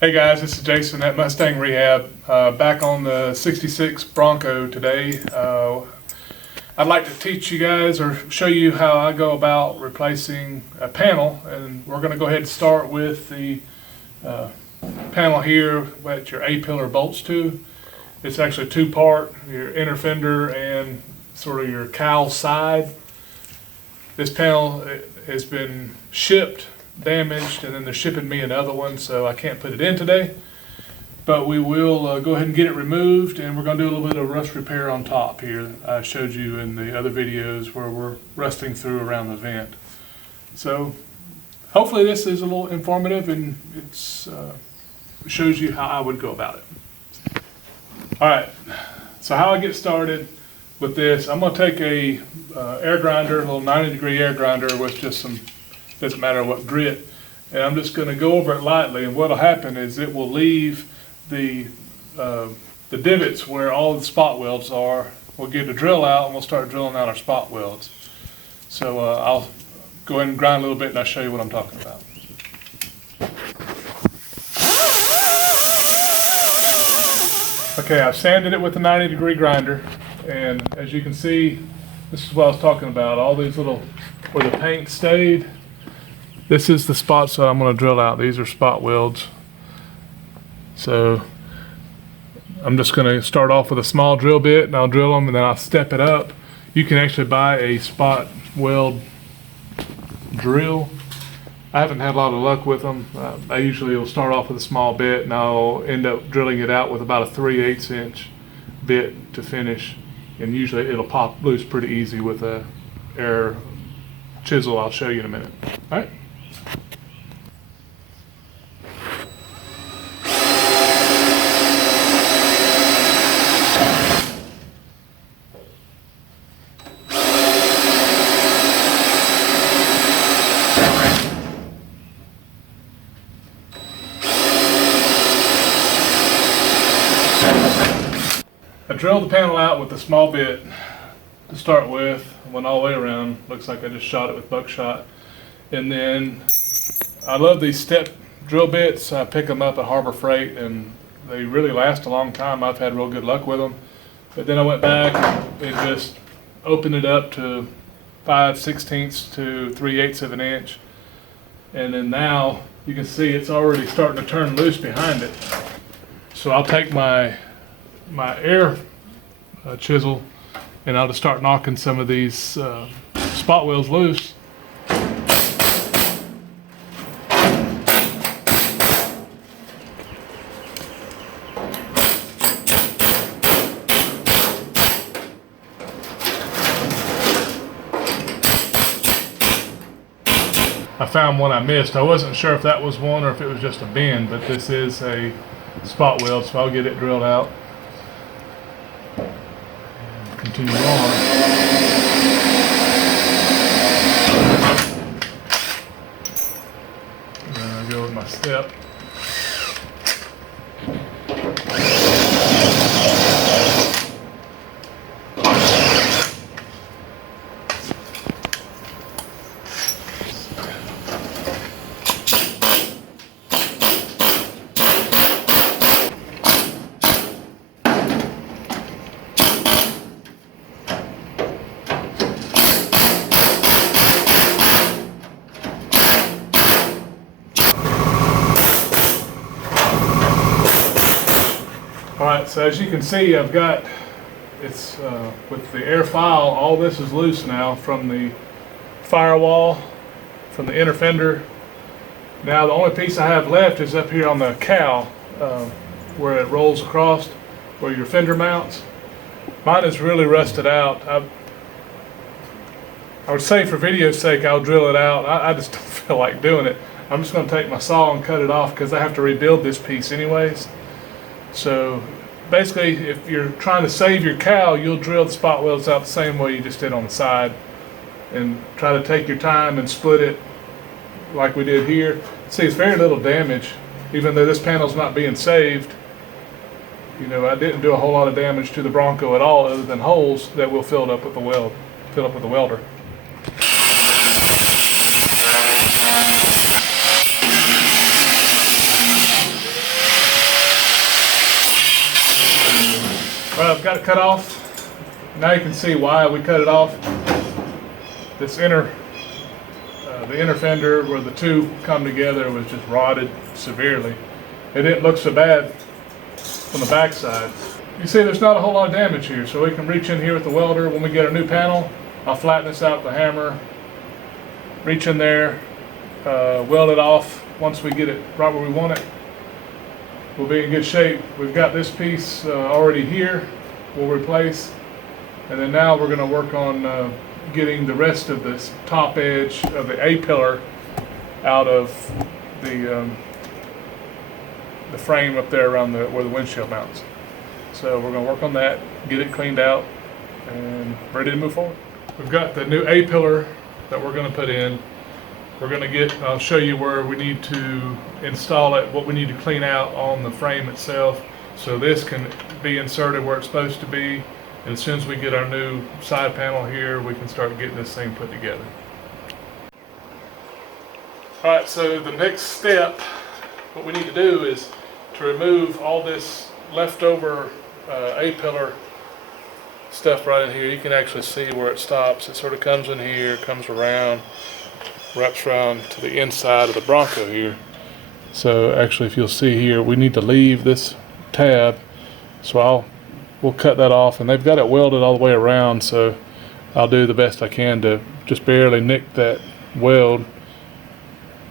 Hey guys, this is Jason at Mustang Rehab, back on the 66 Bronco today. I'd like to teach you guys or show you how I go about replacing a panel, and we're going to go ahead and start with the panel here that your A-pillar bolts to. It's actually two-part, your inner fender and sort of your cowl side. This panel has been shipped damaged, and then they're shipping me another one, so I can't put it in today, but we will go ahead and get it removed, and we're going to do a little bit of rust repair on top here. I showed you in the other videos where we're rusting through around the vent. So hopefully this is a little informative, and it's shows you how I would go about it. Alright, so how I get started with this, I'm going to take a air grinder, a little 90-degree air grinder with just some, doesn't matter what grit, and I'm just going to go over it lightly, and what will happen is it will leave the divots where all the spot welds are. We'll get a drill out and we'll start drilling out our spot welds. So I'll go ahead and grind a little bit and I'll show you what I'm talking about. Okay, I've sanded it with a 90-degree grinder, and as you can see, this is what I was talking about, all these little, where the paint stayed. This is the spots that I'm going to drill out. These are spot welds. So I'm just going to start off with a small drill bit, and I'll drill them, and then I'll step it up. You can actually buy a spot weld drill. I haven't had a lot of luck with them. I usually will start off with a small bit, and I'll end up drilling it out with about a 3/8 inch bit to finish. And usually it'll pop loose pretty easy with a air chisel. I'll show you in a minute. All right. I drilled the panel out with a small bit to start with, went all the way around. Looks like I just shot it with buckshot. And then I love these step drill bits. I pick them up at Harbor Freight, and they really last a long time. I've had real good luck with them. But then I went back and just opened it up to 5/16 to 3/8 of an inch. And then now you can see it's already starting to turn loose behind it. So I'll take my air chisel, and I'll just start knocking some of these spot welds loose. I found one I missed. I wasn't sure if that was one or if it was just a bend, but this is a spot weld, so I'll get it drilled out. Continue on. And then I go with my step. Alright, so as you can see, I've got, it's with the air file, all this is loose now from the firewall, from the inner fender. Now the only piece I have left is up here on the cowl, where it rolls across, where your fender mounts. Mine is really rusted out. I would say for video's sake I'll drill it out. I just don't feel like doing it. I'm just going to take my saw and cut it off because I have to rebuild this piece anyways. So basically, if you're trying to save your cowl, you'll drill the spot welds out the same way you just did on the side, and try to take your time and split it like we did here. See, it's very little damage, even though this panel's not being saved. You know, I didn't do a whole lot of damage to the Bronco at all, other than holes that will fill up with the welder. Well, I've got it cut off. Now you can see why we cut it off. This the inner fender where the two come together was just rotted severely. It didn't look so bad from the back side. You see there's not a whole lot of damage here, so we can reach in here with the welder. When we get our new panel, I'll flatten this out with the hammer, reach in there, weld it off. Once we get it right where we want it, we'll be in good shape. We've got this piece already here, we'll replace. And then now we're going to work on getting the rest of this top edge of the A-pillar out of the frame up there around where the windshield mounts. So we're going to work on that, get it cleaned out, and ready to move forward. We've got the new A-pillar that we're going to put in. We're going to get, I'll show you where we need to install it, what we need to clean out on the frame itself. So this can be inserted where it's supposed to be. And as soon as we get our new side panel here, we can start getting this thing put together. All right, so the next step, what we need to do is to remove all this leftover A-pillar stuff right in here. You can actually see where it stops. It sort of comes in here, comes around, wraps around to the inside of the Bronco here. So actually, if you'll see here, we need to leave this tab. So we'll cut that off, and they've got it welded all the way around, so I'll do the best I can to just barely nick that weld.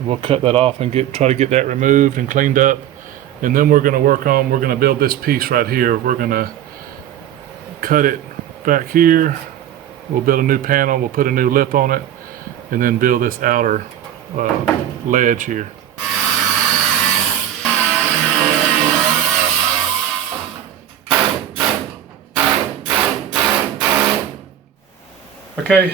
We'll cut that off and try to get that removed and cleaned up. And then we're going to build this piece right here. We're going to cut it back here. We'll build a new panel, we'll put a new lip on it, and then build this outer ledge here. Okay,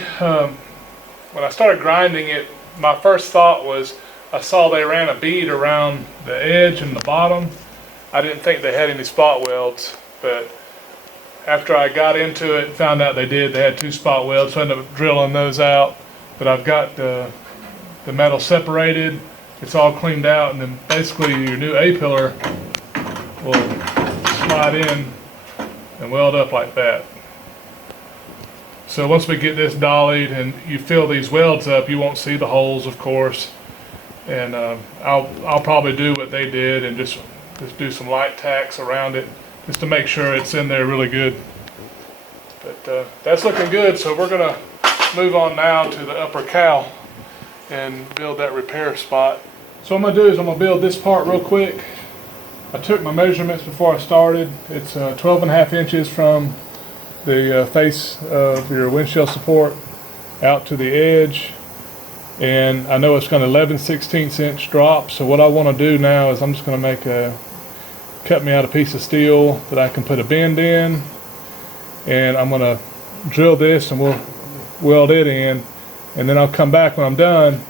when I started grinding it, my first thought was I saw they ran a bead around the edge and the bottom. I didn't think they had any spot welds, but after I got into it and found out they did, they had 2 spot welds, so I ended up drilling those out. But I've got the metal separated, it's all cleaned out, and then basically your new A-pillar will slide in and weld up like that. So once we get this dollied and you fill these welds up, you won't see the holes, of course. And I'll probably do what they did and just do some light tacks around it just to make sure it's in there really good. But that's looking good, so we're going to move on now to the upper cowl and build that repair spot. So what I'm going to do is I'm going to build this part real quick. I took my measurements before I started. It's 12.5 inches from the face of your windshield support out to the edge, and I know it's got an 11/16 inch drop. So what I want to do now is I'm just going to cut me out a piece of steel that I can put a bend in, and I'm going to drill this and we'll weld it in, and then I'll come back when I'm done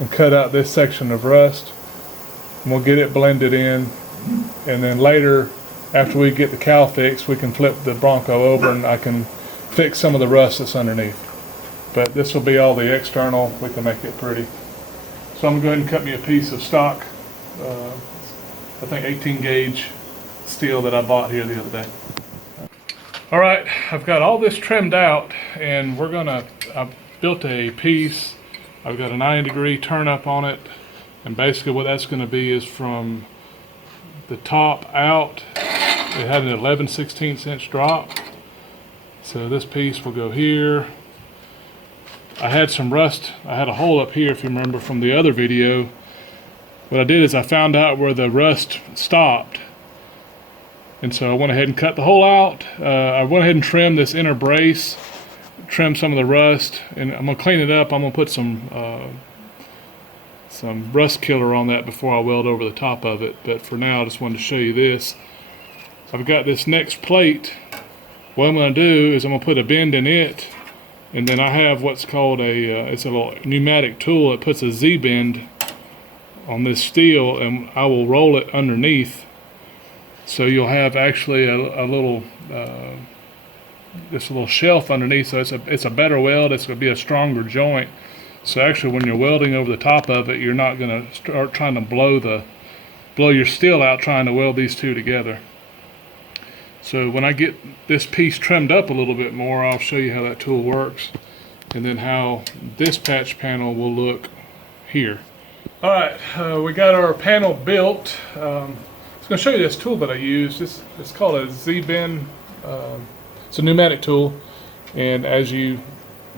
and cut out this section of rust, and we'll get it blended in, and then later, after we get the cowl fixed, we can flip the Bronco over and I can fix some of the rust that's underneath. But this will be all the external. We can make it pretty. So I'm going to go ahead and cut me a piece of stock, I think 18 gauge steel that I bought here the other day. All right, I've got all this trimmed out, and I've built a piece. I've got a 90-degree turn up on it, and basically what that's going to be is from the top out. It had an 11/16 inch drop, so this piece will go here. I had some rust. I had a hole up here, if you remember from the other video. What I did is I found out where the rust stopped, and so I went ahead and cut the hole out. I went ahead and trimmed this inner brace, trimmed some of the rust, and I'm gonna clean it up. I'm gonna put some rust killer on that before I weld over the top of it. But for now, I just wanted to show you this. I've got this next plate. What I'm going to do is I'm going to put a bend in it, and then I have what's called it's a little pneumatic tool. It puts a Zee Bend on this steel, and I will roll it underneath. So you'll have actually a little this little shelf underneath. So it's a better weld. It's going to be a stronger joint. So actually, when you're welding over the top of it, you're not going to start trying to blow your steel out trying to weld these two together. So when I get this piece trimmed up a little bit more, I'll show you how that tool works, and then how this patch panel will look here. All right, we got our panel built. I was going to show you this tool that I use. It's called a Zee Bend. It's a pneumatic tool, and as you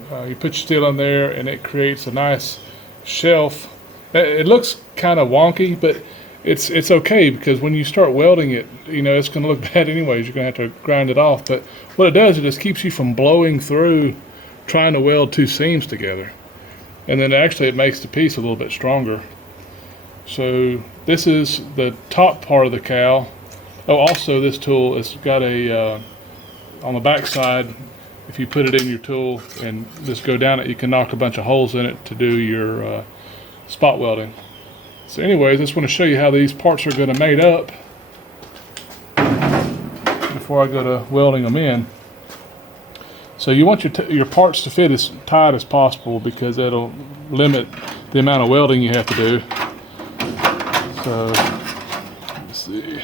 put your steel on there, and it creates a nice shelf. It looks kind of wonky, but it's okay, because when you start welding it, you know, it's going to look bad anyways. You're going to have to grind it off. But what it does, it just keeps you from blowing through trying to weld two seams together. And then actually it makes the piece a little bit stronger. So this is the top part of the cowl. Oh, also this tool has got a, on the back side, if you put it in your tool and just go down it, you can knock a bunch of holes in it to do your spot welding. So anyways, I just want to show you how these parts are going to mate up before I go to welding them in. So you want your parts to fit as tight as possible, because it'll limit the amount of welding you have to do. So let's see.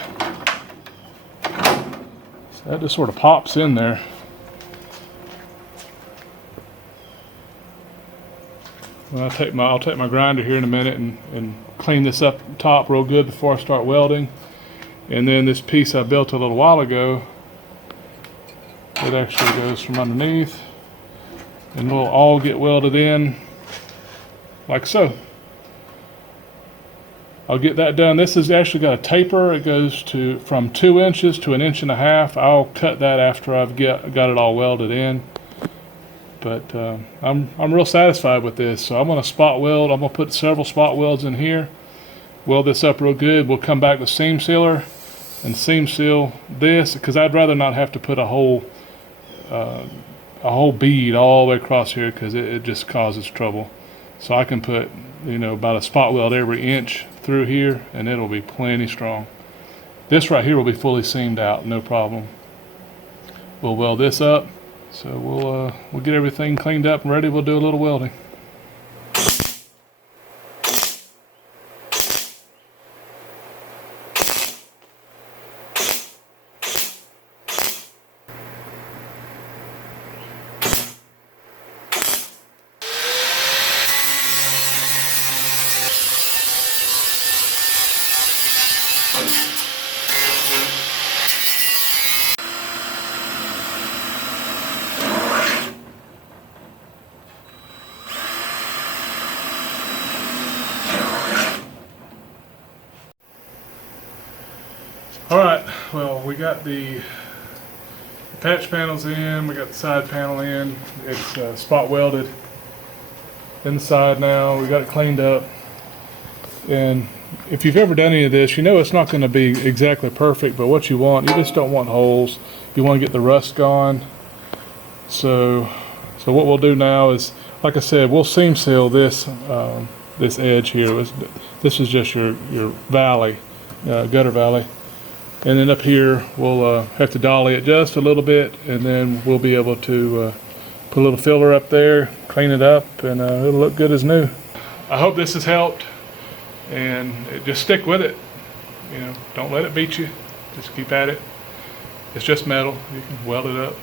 So that just sort of pops in there. And I'll take my grinder here in a minute and clean this up top real good before I start welding. And then this piece I built a little while ago, it actually goes from underneath, and we'll all get welded in like so. I'll get that done. This has actually got a taper. It goes from 2 inches to 1.5 inches. I'll cut that after I've got it all welded in. But I'm real satisfied with this. So I'm going to spot weld. I'm going to put several spot welds in here, weld this up real good. We'll come back with seam sealer and seam seal this, because I'd rather not have to put a whole bead all the way across here, because it just causes trouble. So I can put, you know, about a spot weld every inch through here, and it'll be plenty strong. This right here will be fully seamed out, no problem. We'll weld this up. So we'll get everything cleaned up and ready. We'll do a little welding. Alright, well, we got the patch panels in, we got the side panel in. It's spot welded inside now. We got it cleaned up. And if you've ever done any of this, you know it's not going to be exactly perfect, but what you just don't want holes. You want to get the rust gone. So what we'll do now is, like I said, we'll seam seal this this edge here. This is just your valley, gutter valley. And then up here, we'll have to dolly it just a little bit, and then we'll be able to put a little filler up there, clean it up, and it'll look good as new. I hope this has helped, and just stick with it. You know, don't let it beat you. Just keep at it. It's just metal. You can weld it up.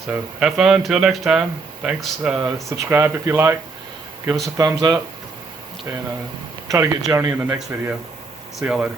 So have fun. Till next time. Thanks. Subscribe if you like. Give us a thumbs up, and try to get Joni in the next video. See y'all later.